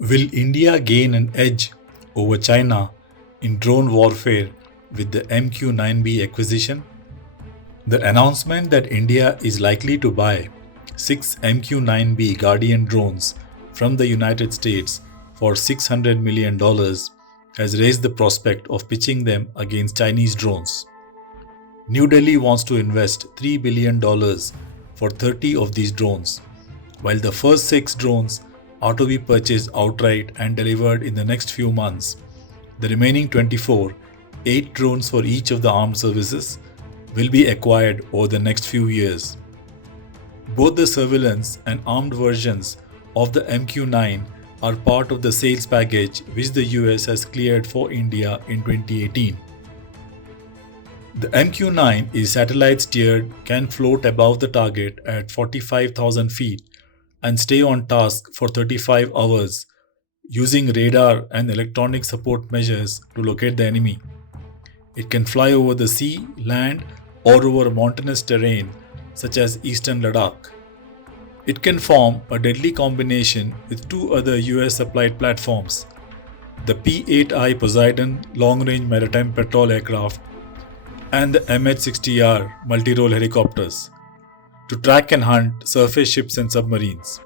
Will India gain an edge over China in drone warfare with the MQ-9B acquisition? The announcement that India is likely to buy 6 MQ-9B Guardian drones from the United States for $600 million has raised the prospect of pitching them against Chinese drones. New Delhi wants to invest $3 billion for 30 of these drones, while the first 6 drones are to be purchased outright and delivered in the next few months. The remaining 24, 8 drones for each of the armed services, will be acquired over the next few years. Both the surveillance and armed versions of the MQ-9 are part of the sales package which the US has cleared for India in 2018. The MQ-9 is satellite steered, can float above the target at 45,000 feet and stay on task for 35 hours using radar and electronic support measures to locate the enemy. It can fly over the sea, land, or over mountainous terrain such as eastern Ladakh. It can form a deadly combination with 2 other US supplied platforms, the P-8I Poseidon long-range maritime patrol aircraft and the MH-60R multi-role helicopters, to track and hunt surface ships and submarines.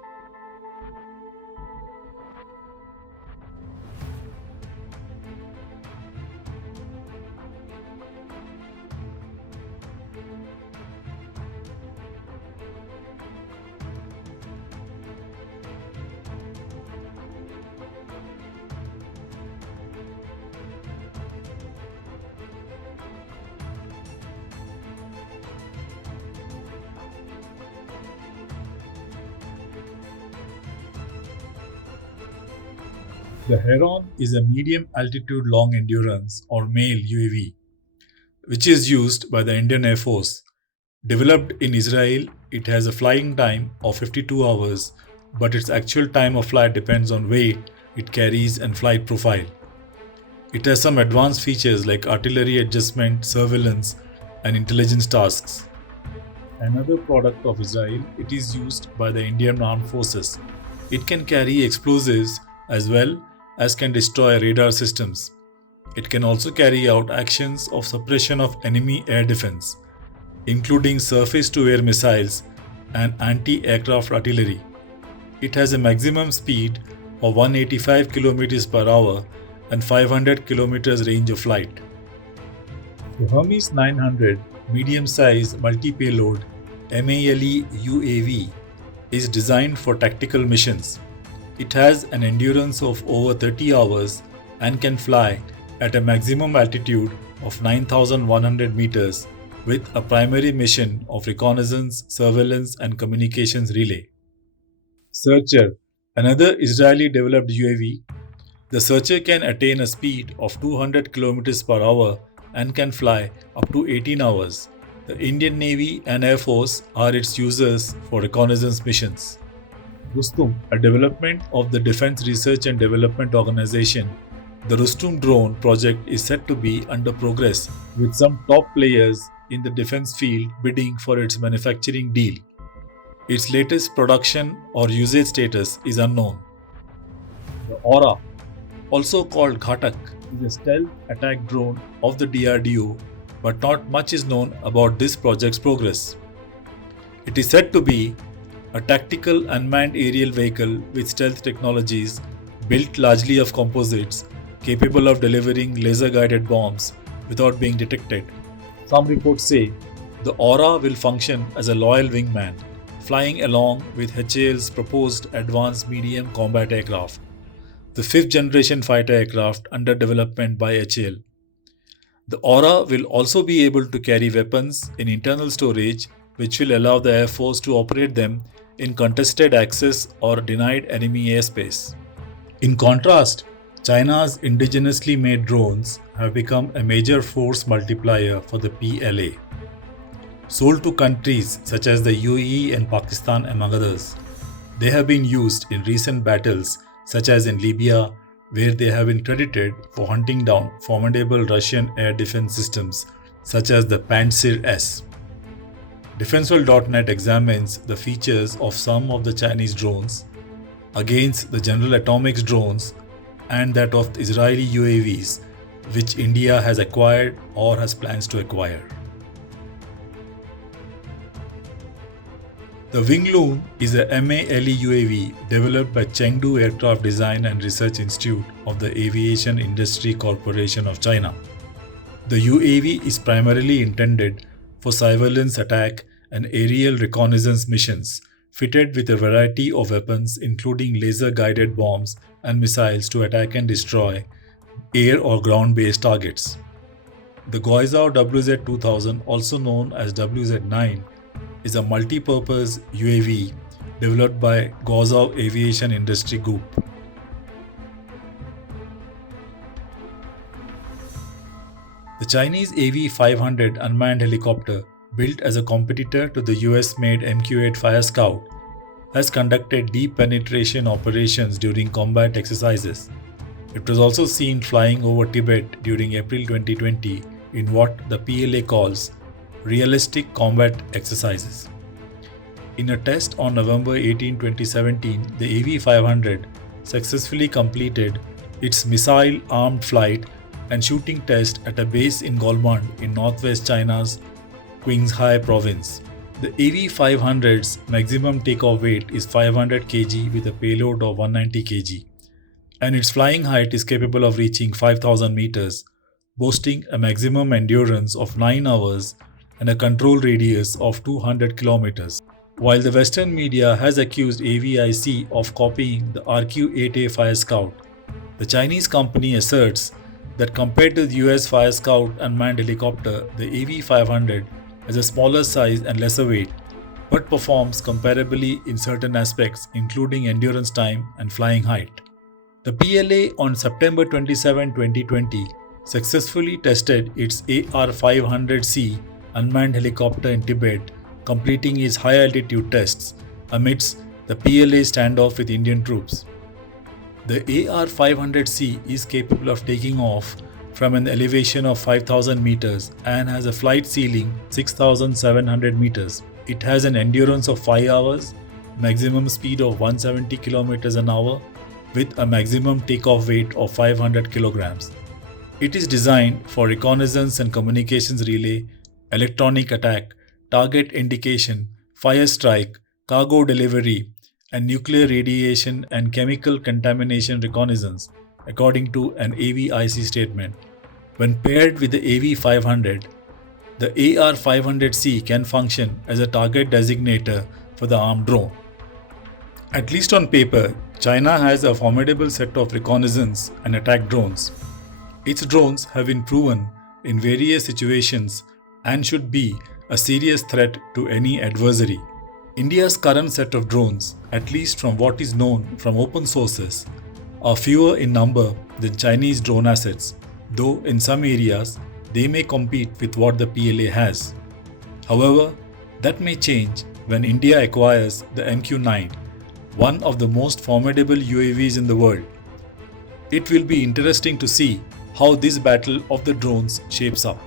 The Heron is a medium altitude long endurance or MALE UAV, which is used by the Indian Air Force. Developed in Israel, it has a flying time of 52 hours, but its actual time of flight depends on weight it carries and flight profile. It has some advanced features like artillery adjustment, surveillance, and intelligence tasks. Another product of Israel, it is used by the Indian Armed Forces. It can carry explosives as well as can destroy radar systems. It can also carry out actions of suppression of enemy air defense, including surface-to-air missiles and anti-aircraft artillery. It has a maximum speed of 185 km per hour and 500 km range of flight. The Hermes 900 medium-size multi-payload MALE UAV is designed for tactical missions. It has an endurance of over 30 hours and can fly at a maximum altitude of 9,100 meters with a primary mission of reconnaissance, surveillance, and communications relay. Searcher, another Israeli developed UAV. The Searcher can attain a speed of 200 km per hour and can fly up to 18 hours. The Indian Navy and Air Force are its users for reconnaissance missions. Rustum, a development of the Defense Research and Development Organization. The Rustum drone project is said to be under progress, with some top players in the defense field bidding for its manufacturing deal. Its latest production or usage status is unknown. The Aura, also called Ghatak, is a stealth attack drone of the DRDO, but not much is known about this project's progress. It is said to be a tactical unmanned aerial vehicle with stealth technologies built largely of composites, capable of delivering laser-guided bombs without being detected. Some reports say the Aura will function as a loyal wingman, flying along with HAL's proposed advanced medium combat aircraft, the 5th generation fighter aircraft under development by HAL. The Aura will also be able to carry weapons in internal storage, which will allow the Air Force to operate them in contested access or denied enemy airspace. In contrast, China's indigenously made drones have become a major force multiplier for the PLA. Sold to countries such as the UAE and Pakistan among others, they have been used in recent battles such as in Libya, where they have been credited for hunting down formidable Russian air defense systems such as the Pantsir-S. Defenseworld.net examines the features of some of the Chinese drones. against the General Atomics drones and that of the Israeli UAVs, which India has acquired or has plans to acquire. The Wingloon is a MALE UAV developed by Chengdu Aircraft Design and Research Institute of the Aviation Industry Corporation of China. The UAV is primarily intended for surveillance attack and aerial reconnaissance missions, fitted with a variety of weapons including laser-guided bombs and missiles to attack and destroy air or ground-based targets. The Guizhou WZ-2000, also known as WZ-9, is a multi-purpose UAV developed by Guizhou Aviation Industry Group. The Chinese AV-500 unmanned helicopter, built as a competitor to the US-made MQ-8 Fire Scout, has conducted deep penetration operations during combat exercises. It was also seen flying over Tibet during April 2020 in what the PLA calls realistic combat exercises. In a test on November 18, 2017, the AV-500 successfully completed its missile-armed flight and shooting test at a base in Golmand in northwest China's Qinghai province. The AV-500's maximum takeoff weight is 500 kg with a payload of 190 kg, and its flying height is capable of reaching 5,000 meters, boasting a maximum endurance of 9 hours and a control radius of 200 kilometers. While the Western media has accused AVIC of copying the RQ-8A Fire Scout, the Chinese company asserts that compared to the US Fire Scout unmanned helicopter, the AV-500 has a smaller size and lesser weight, but performs comparably in certain aspects including endurance time and flying height. The PLA on September 27, 2020 successfully tested its AR-500C unmanned helicopter in Tibet, completing its high-altitude tests amidst the PLA standoff with Indian troops. The AR-500C is capable of taking off from an elevation of 5,000 meters and has a flight ceiling 6,700 meters. It has an endurance of 5 hours, maximum speed of 170 kilometers an hour, with a maximum takeoff weight of 500 kilograms. It is designed for reconnaissance and communications relay, electronic attack, target indication, fire strike, cargo delivery, and nuclear radiation and chemical contamination reconnaissance, according to an AVIC statement. When paired with the AV-500, the AR-500C can function as a target designator for the armed drone. At least on paper, China has a formidable set of reconnaissance and attack drones. Its drones have been proven in various situations and should be a serious threat to any adversary. India's current set of drones, at least from what is known from open sources, are fewer in number than Chinese drone assets, though in some areas they may compete with what the PLA has. However, that may change when India acquires the MQ-9, one of the most formidable UAVs in the world. It will be interesting to see how this battle of the drones shapes up.